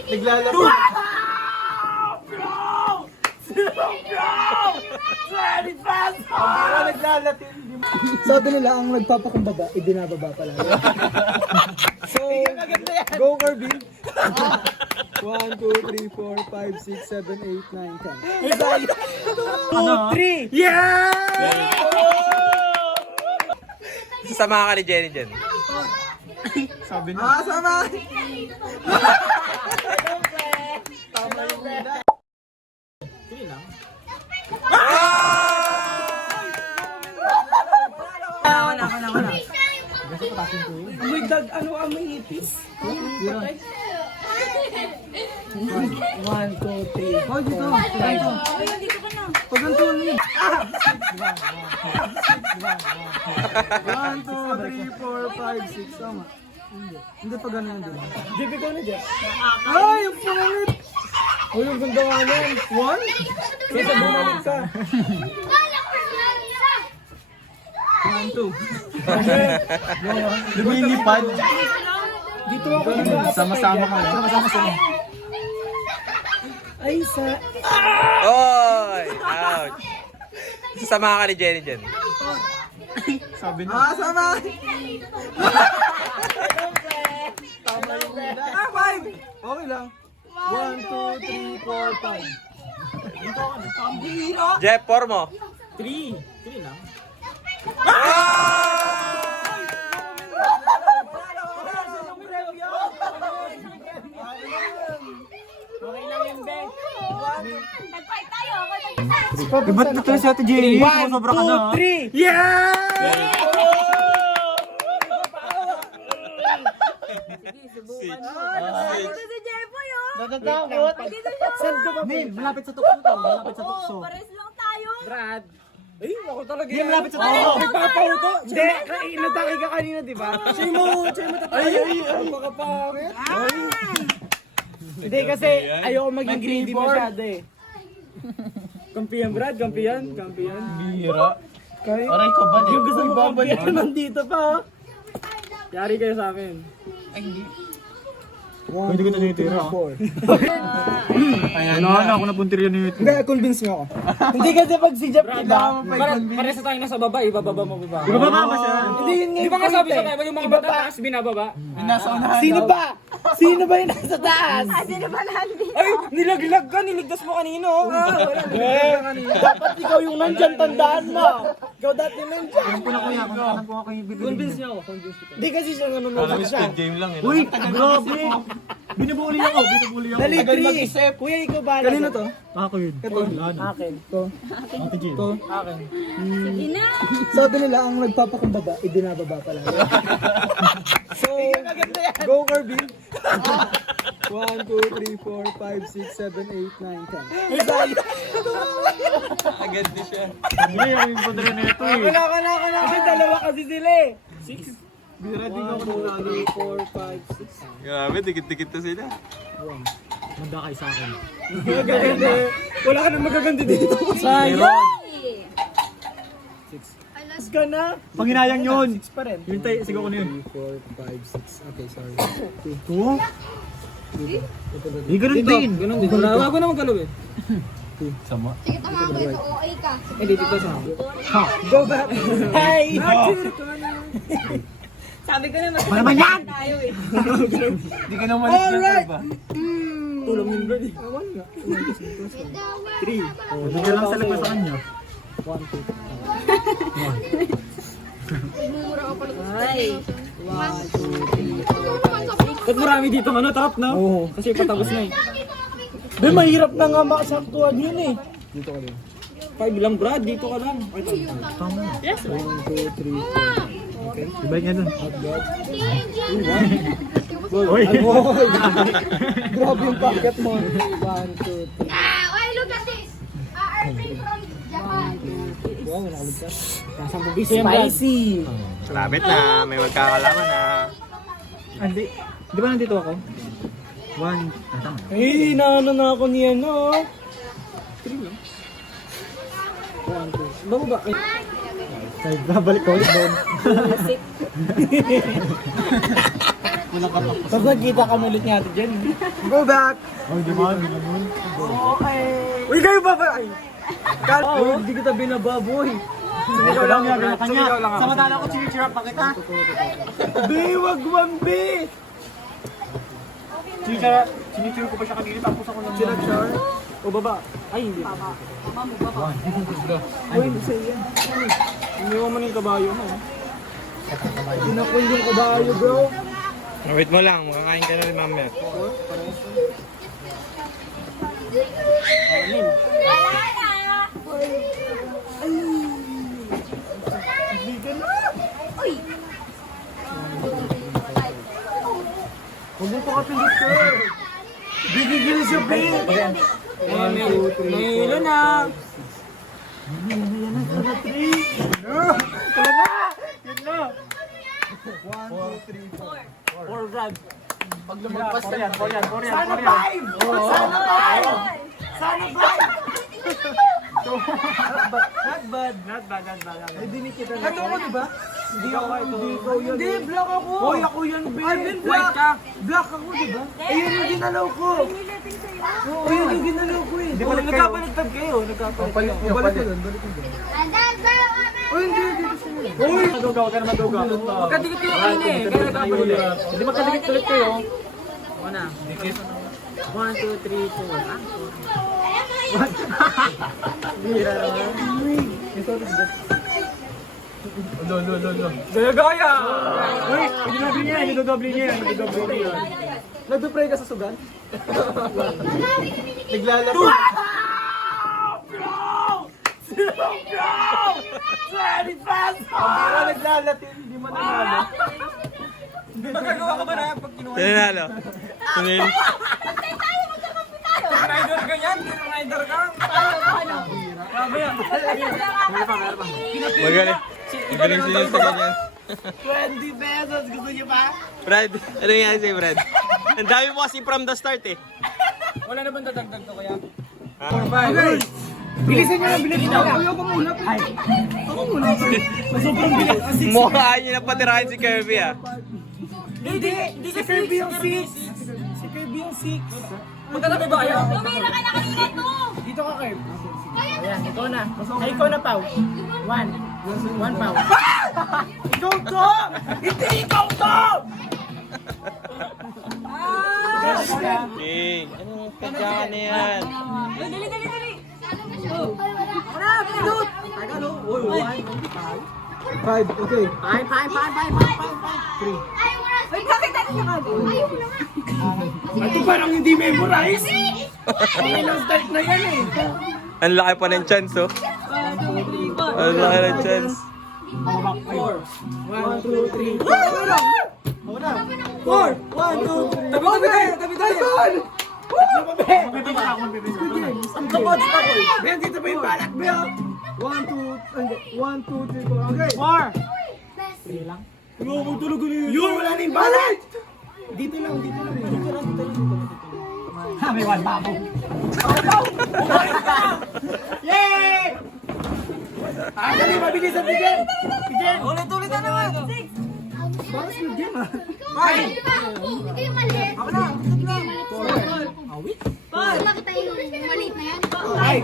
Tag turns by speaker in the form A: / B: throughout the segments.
A: Naglalaro.
B: Sabi nila, ang nagpapakumbaba, ibinababa pala. So, go Kirby. 1, 2, 3, 4, 5, 6, 7, 8, 9, 10. 2, 3!
A: Yeah!
C: Sasama ka ni Jenny dyan.
A: Sabi na.
B: Ah, sama!
A: Tama yung bida.
B: Amoy dag, ano amoy ipis? 1, 2, 3, 4, 5. Pag ganito ano yun? 1, 2, 3, 4, 5, 6. Tama. Hindi pa ganun din. JP ko na dyan. Ay, yung pangit! Oh, yung ganda nga yan. 1? Kaya bumalik ka. 1, 2.
A: Lumilipad.
B: Dito ako
A: Sama-sama ka lang. Sama-sama sila.
B: Ay, sa...
C: Oy! Ouch! Sasama ka ni Jenny dyan.
A: Sabi na.
B: Ah, sama!
A: Tama yung bida.
B: Ah, 5! Okay lang. 1, 2, 3, 4, 5.
C: Jeff, formo.
A: 3 lang.
B: Okay lang yun, Ben.
D: Nag-fight tayo. Ako nag-isa.
A: Ba't na tayo si Ate Jenny?
B: 1,
A: Sobra ka na.
B: 2, 3!
A: Yeah!
D: Dito si Jeffoy, oh.
B: Natatakot.
D: Dito siya.
B: Saan ka ba?
A: Min, malapit sa tukso to. Malapit sa tukso.
D: Oo, pares lang tayo.
B: Brad. Ay, ako talaga
A: Hindi, malapit sa
B: Oo,
A: tukso.
B: nagpapauto. Hindi, inatake ka kanina, di ba? Siya mo tatay. Ay, pagkakapangit. Hindi kasi ayoko maging greedy masyado eh. Kampiyan, Brad. Kampiyan.
A: Bira.
B: Kaya,
A: Aray ko ba?
B: yung gusto mo kampiyan, nandito pa, oh. Yari kayo sa akin.
A: Hindi ko na tinitira. Ayan na, ako napuntir yun yung
B: Hindi, convince mo ako. Hindi kasi pag si Jeff, kailangan mo pa i-convince.
E: Pares na tayo nasa baba, ibababa mo ba?
A: Ibababa ba siya?
B: Hindi yun nga
E: Di ba nga sabi sa tayo, yung mga bata taas, binababa?
A: Nasa unahan.
B: Sino ba? Sino ba yung nasa taas?
D: Sino ba nandito?
E: Ay, nilaglag ka, niligtas mo kanino.
B: Dapat ikaw yung nandyan, tandaan mo. Ikaw dati nandyan.
A: Alam ko na kuya, alam ko kayo bibili.
B: Convince niyo ako, hindi kasi siya nanonood siya.
C: game lang
A: Uy, grabe! Binubuli ako.
B: Dali, Chris. Kuya, ikaw ba? Kanino to?
A: Ako yun.
B: Ito. Akin. Ito.
A: Ate Jill.
B: Ito.
D: Sige na.
B: Sabi nila, ang nagpapakumbaba, ibinababa pala. So, go Kirby. 1, 2, 3, 4, 5, 6, 7, 8, 9, 10.
C: Agad din siya.
A: Hindi, ako yung padre na ito eh.
B: Wala. Kasi dalawa kasi sila eh.
A: Bira din ako
B: 1, 2, 3, 4, 5, 6.
C: Grabe, dikit-dikit na sila.
A: Manda kayo sa akin.
B: Magaganda. Wala ka na magaganda dito. Sayang.
D: Ay.
B: 6 ka na.
A: Panginayang yun.
B: 6 pa rin.
A: Yung tayo, sigaw ko na yun.
B: 3, 4, 5, 6. Okay, sorry.
A: Oo? Hindi ganun din.
E: Ganun din. Wala ko naman galaw eh.
A: Sama.
D: Sige, tama ko ito. OA ka.
E: Eh, dito sa
B: Go back. Hi.
D: Sabi ko naman.
A: Ano naman yan?
D: Tayo eh.
A: Hindi ka naman
B: Alright.
A: ba?
B: Tulong yung bird.
A: 3. Bigyan lang sa labas sa kanya.
D: Ay.
E: Ba't marami dito ano, tarap na?
B: Oo.
E: Kasi patapos na eh.
B: Be, mahirap na nga makasaktuhan yun eh.
E: 5 lang Brad, dito ka lang.
A: Tama.
B: 1, 2, 3, 4.
A: Ibalik niya dun.
B: Uy! Grabe yung packet mo. 1, 2, 3.
D: Why, look at this. Airplane from Japan.
B: Wow, nakaligtas.
E: Nasang bubiso yan Brad.
B: Spicy!
C: Malapit na, may magkakalaman na.
A: Hindi. Di ba nandito ako? 1. Tama.
B: Ay, naano na ako niyan, no?
E: 3 lang.
B: 1, 2.
E: Bago ba?
A: Babalik ko ulit doon.
E: Tapos nagkita kami ulit ni Ate Jen.
B: Go back!
A: Oh, di ba? Di naman.
B: Uy, kayo ba ba? Ay! Uy, hindi kita binababoy.
A: Ito lang yan, kanya.
E: Samantala ko chinichirap pa kita.
B: Be, wag be!
A: Sinitiro ko pa siya kanina, tapos ako lang.
B: Char?
E: O baba. Ay, hindi.
B: Uy, hindi sa'yo yan.
E: Iniwan mo na yung kabayo mo.
B: Pinakul yung kabayo, bro.
C: Wait mo lang, makakain ka na rin mamaya.
B: Huwag mo pakapindot, sir. Bigigil siya, be.
E: Nahihilo na. Or Brad.
A: Pag lumagpas ka yan, Korean.
B: Sana 5! Sana 5! Sana 5! Not bad. May dinig kita na. Ito ako, diba? Hindi ako ito. Hindi, black ako. Hoy, ako yan, be.
E: White ka.
B: Black ako, diba? Ayun yung ginalaw ko. Oo, yun yung ginalaw ko eh.
E: Oh, nagkapaligtad kayo. Nagkapaligtad.
B: Balik ko doon, balik ko doon. Uy, hindi, dito siya.
A: Uy! Maduga, huwag ka na maduga.
E: Magkadikit kayo kayo eh. Kaya nagkapaligtad. Hindi magkadikit ulit kayo. Una. 1, 2, 3, 4. Ah,
B: Bira naman.
A: Lo.
E: gaya-gaya!
A: Uy! Idodoble niya, idodoble niya.
B: Nagpe-pray ka sa sugan? Naglalaro. Ang bira naglalatin, hindi mo nanalo.
E: Magagawa ka ba na pag kinuha?
C: Tinanalo. Tunil.
E: Rider ka yan? Rider ka? Grabe yan.
C: Magaling. Magaling siya sa ganyan.
B: 20 pesos, gusto niyo pa?
C: Brad, ano yan sa'yo, Brad? Ang dami mo kasi from the start eh.
E: Wala na bang dadagdag to kaya?
B: Okay. Bilisan niyo na, bilisan niyo na. Ayoko muna. Ako muna. Sobrang bilis.
C: Mukhaan niyo na patirahin si Kirby ah.
E: Hindi
B: Si Kirby yung 6. Si Kirby yung 6.
E: Magkatabi ba kayo?
D: Tumira ka na kanina to!
B: Dito ka, Kirby.
E: Ayan, ikaw na. Ay, ikaw na, Pao. 1 Pao.
B: Ikaw to! Hindi ikaw to!
C: King, anong kadyakan na yan?
D: Dali!
B: Wala, pinut! Ano? Uy, 1, 5, okay.
E: 5.
D: Ay, bakit tayo nakagawa? Ayaw mo na nga.
B: Ito parang hindi memorize. Ang ilang start na yan eh.
C: Ang laki pa ng chance oh. Ang laki ng chance.
B: 4. 1, 2, 3, 4. Una. 4. 1, 2, 3. Tabi tayo. Ang kapot sa ako. Ben, dito ba yung balat, Ben? 1, 2, 3, 4. Okay. 4. Yun, wala na yung balat! Dito lang. May one babo. Yay! Dali, mabilis ang bigyan.
E: Ulit na naman.
B: Parang speed game ah.
D: Hindi yung maliit.
B: Ako na.
D: Gusto makita yung maliit na yan?
B: Ay!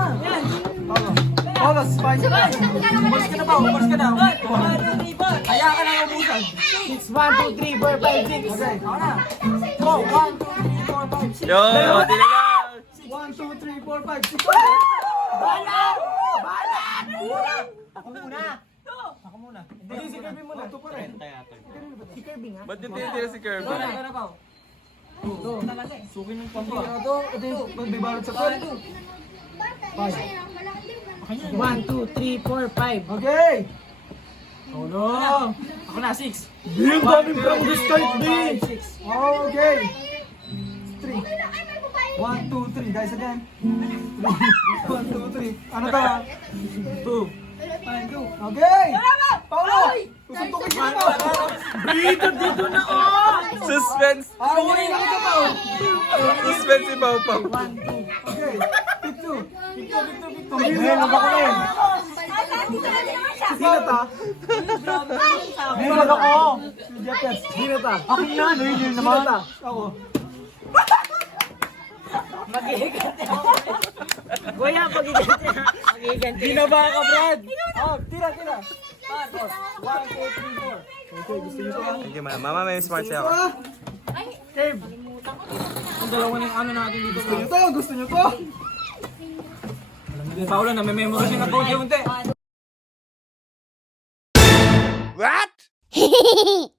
B: Olos, 5.
E: Umalis ka na ba? Umalis ka na. Kaya ka na ubusan.
B: 6, 1, 2, 3, 4, 5, 6. Okay. Ako na. Go, 1, 2, 3, 4, 5, 6.
C: Yo, tinagal!
B: 1, 2, 3, 4, 5, 6. Balat! Ako muna. Hindi, si Kirby muna. Ito pa rin. Si Kirby nga.
C: Ba't yung tinitira si Kirby?
B: Sukin ng pampa. Ito yung magbibalot sa pan. 1, 2, 3, 4, 5. Okay!
E: Oh no. Ako na, 6.
B: Yung daming from the start, B! Okay! 3. 1, 2, 3. Guys, again. 1, 2, 3. Ano to? 2. Okay! Paulo! Susuntukin ko na pa!
E: Dito na oh!
C: Suspense!
B: Susuntukin na kita pa!
C: Suspense si Pau Pau.
B: 1, 2. Okay. Picture. Ngayon, nabako na yun. Sino ta? Binulag ako. Sino ta? Akin yan. Yun naman. Sino ta? Ako.
E: Kuya, magiganti.
B: Binaba ka, Brad. Oh, tira. 1, 2, 3, 4. Okay, gusto niyo pa?
C: Thank you, ma'am. Mama, may smart siya ako.
B: Dave,
E: Ang dalawa ng ano natin dito.
B: gusto niyo to?
E: Paula, nami-memory din ako unti.
C: What?